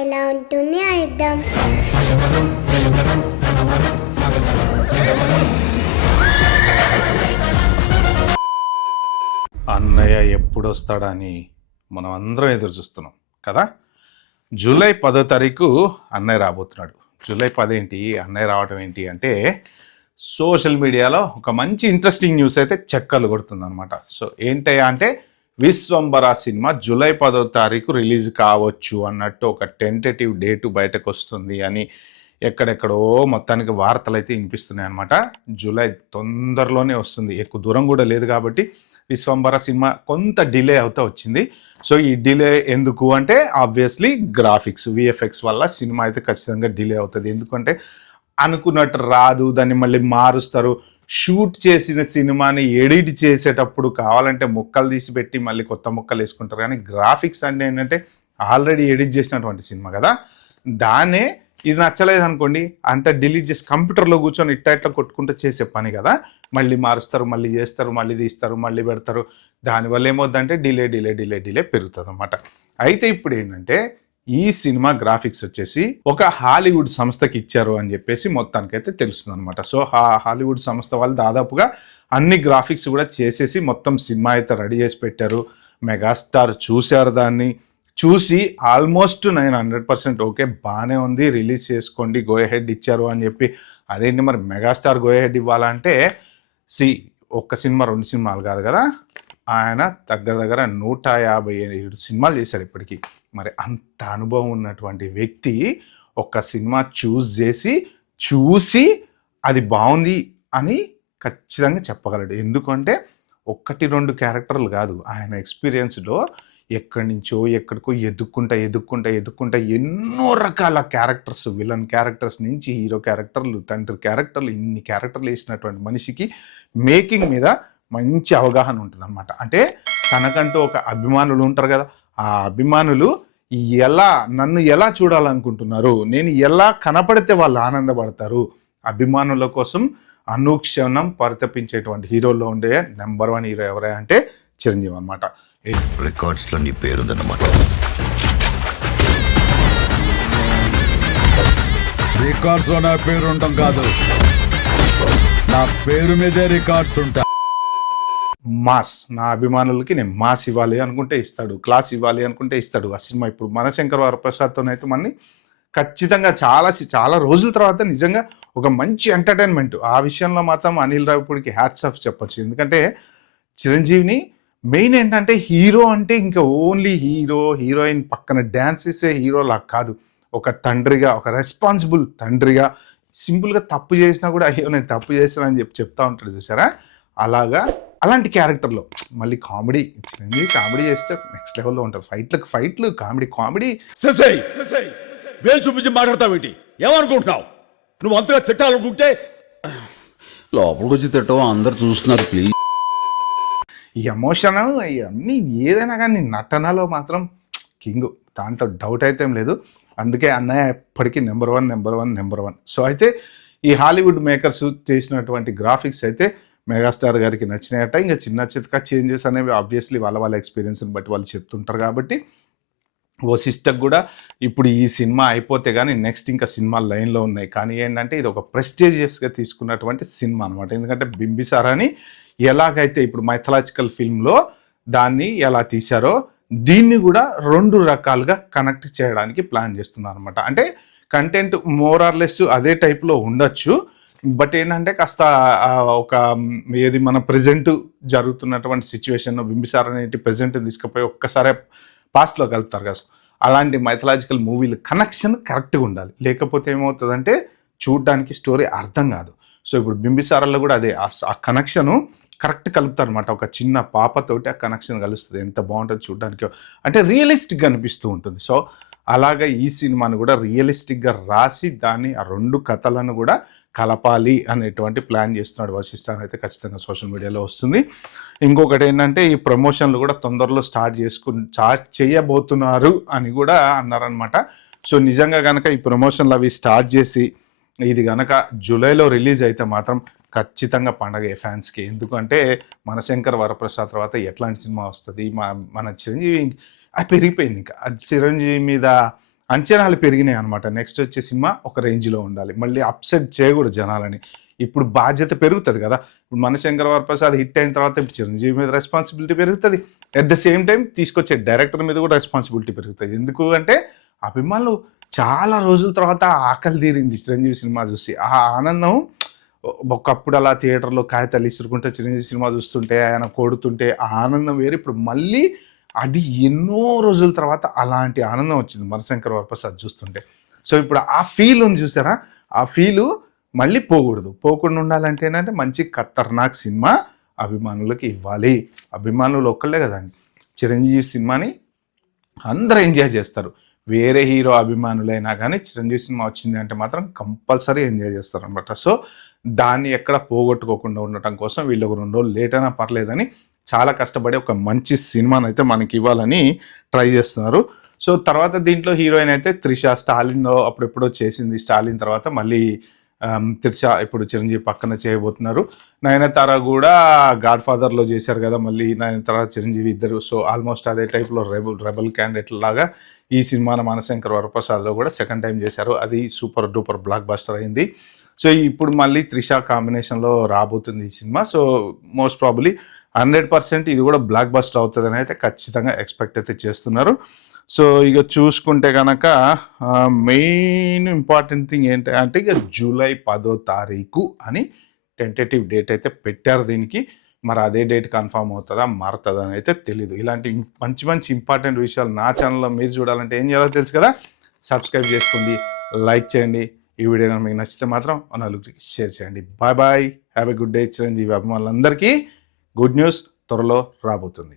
ఎలా ఉంటుంది అర్థం. అన్నయ్య ఎప్పుడు వస్తాడని మనం అందరం ఎదురు చూస్తున్నాం కదా. జూలై 10వ తారీఖు అన్నయ్య రాబోతున్నాడు. జూలై 10 ఏంటి, అన్నయ్య రావడం ఏంటి అంటే సోషల్ మీడియాలో ఒక మంచి ఇంట్రెస్టింగ్ న్యూస్ అయితే చెక్కలు కొడుతుంది అనమాట. సో ఏంటయ్యా అంటే విశ్వంబర సినిమా జూలై 10వ తారీఖు రిలీజ్ కావచ్చు అన్నట్టు ఒక టెంటేటివ్ డేటు బయటకు వస్తుంది అని ఎక్కడెక్కడో మొత్తానికి వార్తలు అయితే వినిపిస్తున్నాయి అనమాట. జూలై తొందరలోనే వస్తుంది, ఎక్కువ దూరం కూడా లేదు. కాబట్టి విశ్వంబర సినిమా కొంత డిలే అవుతూ వచ్చింది. సో ఈ డిలే ఎందుకు అంటే ఆబ్వియస్లీ గ్రాఫిక్స్ విఎఫ్ఎక్స్ వల్ల సినిమా అయితే ఖచ్చితంగా డిలే అవుతుంది. ఎందుకంటే అనుకున్నట్టు రాదు, దాన్ని మళ్ళీ మారుస్తారు. షూట్ చేసిన సినిమాని ఎడిట్ చేసేటప్పుడు కావాలంటే ముక్కలు తీసి పెట్టి మళ్ళీ కొత్త ముక్కలు వేసుకుంటారు. కానీ గ్రాఫిక్స్ అంటే ఏంటంటే ఆల్రెడీ ఎడిట్ చేసినటువంటి సినిమా కదా, దాన్నే ఇది నచ్చలేదు అనుకోండి అంత డిలీట్ చేసి కంప్యూటర్లో కూర్చొని ఇట్లా కొట్టుకుంటూ చేసే పని కదా. మళ్ళీ మారుస్తారు, మళ్ళీ చేస్తారు, మళ్ళీ తీస్తారు, మళ్ళీ పెడతారు. దానివల్ల ఏమవుతుందంటే డిలే పెరుగుతుంది అన్నమాట. అయితే ఇప్పుడు ఏంటంటే ఈ సినిమా గ్రాఫిక్స్ వచ్చేసి ఒక హాలీవుడ్ సంస్థకి ఇచ్చారు అని చెప్పేసి మొత్తానికైతే తెలుస్తుంది అనమాట. సో హాలీవుడ్ సంస్థ వాళ్ళు దాదాపుగా అన్ని గ్రాఫిక్స్ కూడా చేసేసి మొత్తం సినిమా అయితే రెడీ చేసి పెట్టారు. మెగాస్టార్ చూశారు, దాన్ని చూసి ఆల్మోస్ట్ 100% ఓకే బాగానే ఉంది, రిలీజ్ చేసుకోండి, గో హెడ్ ఇచ్చారు అని చెప్పి. అదేంటి మరి మెగాస్టార్ గో హెడ్ ఇవ్వాలంటే ఒక్క సినిమా 2 సినిమాలు కాదు కదా, ఆయన దగ్గర 157 సినిమాలు చేశారు ఇప్పటికీ. మరి అంత అనుభవం ఉన్నటువంటి వ్యక్తి ఒక్క సినిమా చూసి అది బాగుంది అని ఖచ్చితంగా చెప్పగలడు. ఎందుకంటే 1-2 క్యారెక్టర్లు కాదు, ఆయన ఎక్స్పీరియన్స్లో ఎక్కడి నుంచో ఎక్కడికో ఎదుక్కుంటా ఎన్నో రకాల క్యారెక్టర్స్, విలన్ క్యారెక్టర్స్ నుంచి హీరో క్యారెక్టర్లు, తండ్రి క్యారెక్టర్లు, ఇన్ని క్యారెక్టర్లు వేసినటువంటి మనిషికి మేకింగ్ మీద మంచి అవగాహన ఉంటుంది అనమాట. అంటే తనకంటూ ఒక అభిమానులు ఉంటారు కదా, ఆ అభిమానులు నన్ను ఎలా చూడాలనుకుంటున్నారు, నేను ఎలా కనపడితే వాళ్ళు ఆనందపడతారు, అభిమానుల కోసం అనుక్షణం పరితపించేటువంటి హీరోల్లో ఉండే నెంబర్ 1 హీరో ఎవరై అంటే చిరంజీవి అనమాట. రికార్డ్స్ లో నీ పేరుందన్నమాట. రికార్డ్స్ లో నా పేరు ఉండటం కాదు, నా పేరు మీదే రికార్డ్స్ ఉంటాయి. మాస్, నా అభిమానులకి నేను మాస్ ఇవ్వాలి అనుకుంటే ఇస్తాడు, క్లాస్ ఇవ్వాలి అనుకుంటే ఇస్తాడు. ఆ సినిమా ఇప్పుడు మనశంకర్ వరప్రసాద్తోనైతే మనని ఖచ్చితంగా చాలా రోజుల తర్వాత నిజంగా ఒక మంచి ఎంటర్టైన్మెంట్. ఆ విషయంలో మాత్రం అనిల్ రావిపూడికి హ్యాట్స్ ఆఫ్ చెప్పచ్చు. ఎందుకంటే చిరంజీవిని మెయిన్ ఏంటంటే హీరో అంటే ఇంకా ఓన్లీ హీరోయిన్ పక్కన డ్యాన్స్ చేసే హీరోలా కాదు, ఒక తండ్రిగా, ఒక రెస్పాన్సిబుల్ తండ్రిగా, సింపుల్గా తప్పు చేసినా కూడా అయ్యో నేను తప్పు చేశాను అని చెప్తా ఉంటాడు చూసారా. అలాంటి క్యారెక్టర్లో మళ్ళీ కామెడీ చేస్తే నెక్స్ట్ లెవెల్లో ఉంటుంది. ఫైట్లు కామెడీ. వేలు చూపించి మాట్లాడతావేంటి, ఏమనుకుంటున్నావు? నువ్వు అంతగా తిట్టాలనుకుంటే లోపలికి వచ్చి తిట్టవు, అందరు చూస్తున్నారు ప్లీజ్. ఈ ఎమోషన్ ఇవన్నీ ఏదైనా కానీ నటనలో మాత్రం కింగ్, దాంట్లో డౌట్ అయితే ఏం లేదు. అందుకే అన్నయ్య ఎప్పటికీ నెంబర్ వన్. సో అయితే ఈ హాలీవుడ్ మేకర్స్ చేసినటువంటి గ్రాఫిక్స్ అయితే మెగాస్టార్ గారికి నచ్చినాయట. ఇంకా చిన్న చేంజెస్ అనేవి ఆబ్వియస్లీ వాళ్ళ ఎక్స్పీరియన్స్ని బట్టి వాళ్ళు చెప్తుంటారు. కాబట్టి సిస్టర్కి కూడా ఇప్పుడు ఈ సినిమా అయిపోతే కానీ నెక్స్ట్ ఇంకా సినిమాలు లైన్లో ఉన్నాయి. కానీ ఏంటంటే ఇది ఒక ప్రెస్టీజియస్గా తీసుకున్నటువంటి సినిమా అనమాట. ఎందుకంటే బింబిసారాని ఎలాగైతే ఇప్పుడు మైథలాజికల్ ఫిల్మ్లో దాన్ని ఎలా తీశారో దీన్ని కూడా 2 రకాలుగా కనెక్ట్ చేయడానికి ప్లాన్ చేస్తున్నారు అనమాట. అంటే కంటెంట్ మోరార్లెస్ అదే టైప్లో ఉండొచ్చు, బట్ ఏంటంటే కాస్త ఒక ఏది మన ప్రజెంట్ జరుగుతున్నటువంటి సిచ్యువేషన్ బింబిసార్ అనేటి ప్రజెంట్ తీసుకుపోయి ఒక్కసారి పాస్ట్లో కలుపుతారు కదా, అలాంటి మైథలాజికల్ మూవీలు కనెక్షన్ కరెక్ట్గా ఉండాలి. లేకపోతే ఏమవుతుందంటే చూడడానికి స్టోరీ అర్థం కాదు. సో ఇప్పుడు బింబిసారాల్లో కూడా అదే, ఆ కనెక్షను కరెక్ట్ కలుపుతారు అనమాట. ఒక చిన్న పాపతోటి ఆ కనెక్షన్ కలుస్తుంది, ఎంత బాగుంటుంది చూడడానికి, అంటే రియలిస్టిక్గా అనిపిస్తూ ఉంటుంది. సో అలాగే ఈ సినిమాను కూడా రియలిస్టిక్గా రాసి దాన్ని ఆ 2 కథలను కూడా కలపాలి అనేటువంటి ప్లాన్ చేస్తున్నాడు వశిష్ఠ అని అయితే ఖచ్చితంగా సోషల్ మీడియాలో వస్తుంది. ఇంకొకటి ఏంటంటే ఈ ప్రమోషన్లు కూడా తొందరలో స్టార్ట్ చేయబోతున్నారు అని కూడా అన్నారనమాట. సో నిజంగా కనుక ఈ ప్రమోషన్లు అవి స్టార్ట్ చేసి ఇది కనుక జూలైలో రిలీజ్ అయితే మాత్రం ఖచ్చితంగా పండగ ఫ్యాన్స్కి. ఎందుకంటే మనశంకర్ వరప్రసాద్ తర్వాత ఎట్లాంటి సినిమా వస్తుంది, మన చిరంజీవి అది పెరిగిపోయింది. ఇంకా చిరంజీవి మీద అంచనాలు పెరిగినాయి అనమాట. నెక్స్ట్ వచ్చే సినిమా ఒక రేంజ్లో ఉండాలి, మళ్ళీ అప్సెట్ చేయకూడదు జనాలని. ఇప్పుడు బాధ్యత పెరుగుతుంది కదా. ఇప్పుడు మనశంకర వరప్రసాద్ హిట్ అయిన తర్వాత ఇప్పుడు చిరంజీవి మీద రెస్పాన్సిబిలిటీ పెరుగుతుంది. అట్ ద సేమ్ టైం తీసుకొచ్చే డైరెక్టర్ మీద కూడా రెస్పాన్సిబిలిటీ పెరుగుతుంది. ఎందుకు అంటే అభిమానులు చాలా రోజుల తర్వాత ఆకలి తీరింది చిరంజీవి సినిమా చూసి. ఆ ఆనందం ఒకప్పుడు అలా థియేటర్లో కాగితాలు ఇసురుకుంటే చిరంజీవి సినిమా చూస్తుంటే ఆయన కొడుతుంటే ఆ ఆనందం వేరు. ఇప్పుడు మళ్ళీ అది ఎన్నో రోజుల తర్వాత అలాంటి ఆనందం వచ్చింది మనశంకర వరప్రసాద్ చూస్తుంటే. సో ఇప్పుడు ఆ ఫీల్ ఉంది చూసారా, ఆ ఫీలు మళ్ళీ పోకుండా ఉండాలంటే ఏంటంటే మంచి ఖతర్నాక్ సినిమా అభిమానులకి ఇవ్వాలి. అభిమానులు ఒక్కళ్ళే కదండి, చిరంజీవి సినిమాని అందరూ ఎంజాయ్ చేస్తారు. వేరే హీరో అభిమానులైనా కానీ చిరంజీవి సినిమా వచ్చింది అంటే మాత్రం కంపల్సరీ ఎంజాయ్ చేస్తారు అనమాట. సో దాన్ని ఎక్కడ పోగొట్టుకోకుండా ఉండటం కోసం వీళ్ళు ఒక 2 రోజులు లేట్ అయినా పర్లేదని చాలా కష్టపడి ఒక మంచి సినిమాని అయితే మనకి ఇవ్వాలని ట్రై చేస్తున్నారు. సో తర్వాత దీంట్లో హీరోయిన్ అయితే త్రిష, స్టాలిన్లో అప్పుడెప్పుడో చేసింది. స్టాలిన్ తర్వాత మళ్ళీ త్రిష ఇప్పుడు చిరంజీవి పక్కన చేయబోతున్నారు. నయనతార కూడా గాడ్ ఫాదర్లో చేశారు కదా, మళ్ళీ నయనతార చిరంజీవి ఇద్దరు. సో ఆల్మోస్ట్ అదే టైప్లో రెబల్ క్యాండిడేట్ లాగా ఈ సినిమాను మనశంకర్ వరప్రసాద్లో కూడా సెకండ్ టైం చేశారు. అది సూపర్ డూపర్ బ్లాక్ బస్టర్ అయింది. సో ఇప్పుడు మళ్ళీ త్రిష కాంబినేషన్లో రాబోతుంది ఈ సినిమా. సో మోస్ట్ ప్రాబబ్లీ 100% ఇది కూడా బ్లాక్ బస్టర్ అవుతుందని అయితే ఖచ్చితంగా ఎక్స్పెక్ట్ అయితే చేస్తున్నారు. సో ఇక చూసుకుంటే కనుక మెయిన్ ఇంపార్టెంట్ థింగ్ ఏంటంటే ఇక జూలై 10వ తారీఖు అని టెంటేటివ్ డేట్ అయితే పెట్టారు దీనికి. మరి అదే డేట్ కన్ఫర్మ్ అవుతుందా మారుతుందా అని అయితే తెలీదు. ఇలాంటి మంచి మంచి ఇంపార్టెంట్ విషయాలు నా ఛానల్లో మీరు చూడాలంటే ఏం చేయాలో తెలుసు కదా, సబ్స్క్రైబ్ చేసుకోండి, లైక్ చేయండి. ఈ వీడియో మీకు నచ్చితే మాత్రం నలుగురికి షేర్ చేయండి. Bye bye, have a good day. Chiranjeevi అభిమానులందరికీ గుడ్ న్యూస్ త్వరలో రాబోతుంది.